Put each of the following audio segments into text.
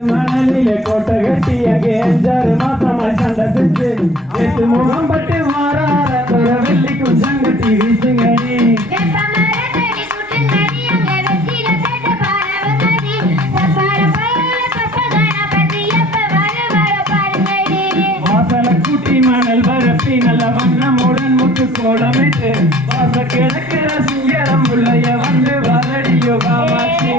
மணலிலே கோட்டை கட்டி அங்கே 5-6 மாசமா சண்டை செஞ்சு எட்டு முகம் பட்டு மாறார வெள்ளி குஞ்சம் கட்டி வீசுங்கடி வாசல கூட்டி மணல் பரப்பி நல்ல வண்ணமுடன் முட்டு கோலமிட்டு வாச கிழக்கிற சிங்கரம் உள்ளைய வந்து வரடியோ காமாட்சி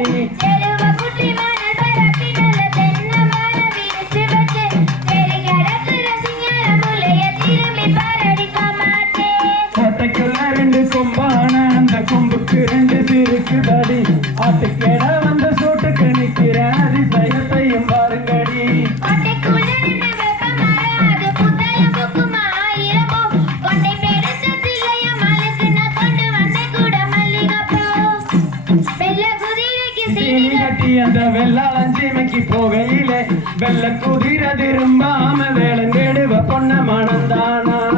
கொம்பான அந்த கொம்புக்கு 2 இருக்குதடி ஆட்டுக்கேட வந்த சோட்டுக்கு நிக்கிற அதிசயத்தையும் பாருங்கடி அந்த வெள்ளாளஞ்சீமைக்கு போகையிலே வெள்ள குதிர திரும்பாம வேளங்கெடுவ பொன்ன மனந்தானாம்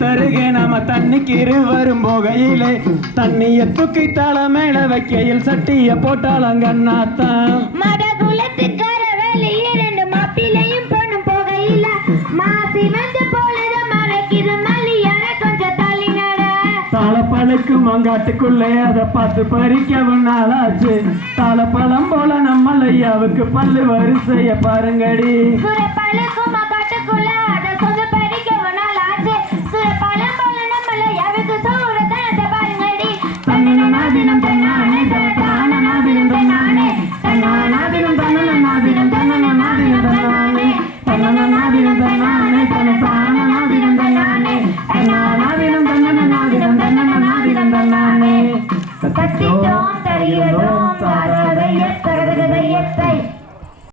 தருகே நாம தண்ணிக்கு இருவரும் போகையிலே தண்ணிய தூக்கி தள மேல வைக்கையில் சட்டிய போட்டாளங்கன்னாத்தான் மடகுலத்துக்கார வேலையே 2 மாப்பிளையும் பொண்ணும் போகையில மாசி வந்து போலத மறைக்கிற மல்லியார கொஞ்சம் தள்ளி நட தாளப்பழுக்கு மாங்காட்டுக்குள்ளே அதை பார்த்து பறிக்கவும் நாளாச்சு தாளப்பழம் போல நம்மளையாவுக்கு பல்லு வரிசைய பாருங்கடி சுரப்பழுக்கும் மாங்காட்டுக்குள்ள அதை சொந்த பறிக்கவும் நாளாச்சு சுரப்பழம் போல நம்மளையாவுக்கு சோறத பாருங்கடி தன்னநாதினம் தன்னானே தன்னநாதினம் தன்னானே தன்னநாதினம் தன்னநாதினம் தன்னநாதினம் தன்னானே தன்னநாதினம் தன்னானே தன்னநாதினம் தன்னானே தன்னநாதினம் தன்னநாதினம் தன்னநாதினம் தன்னானே கத்திட்டோம் தருகிறோம்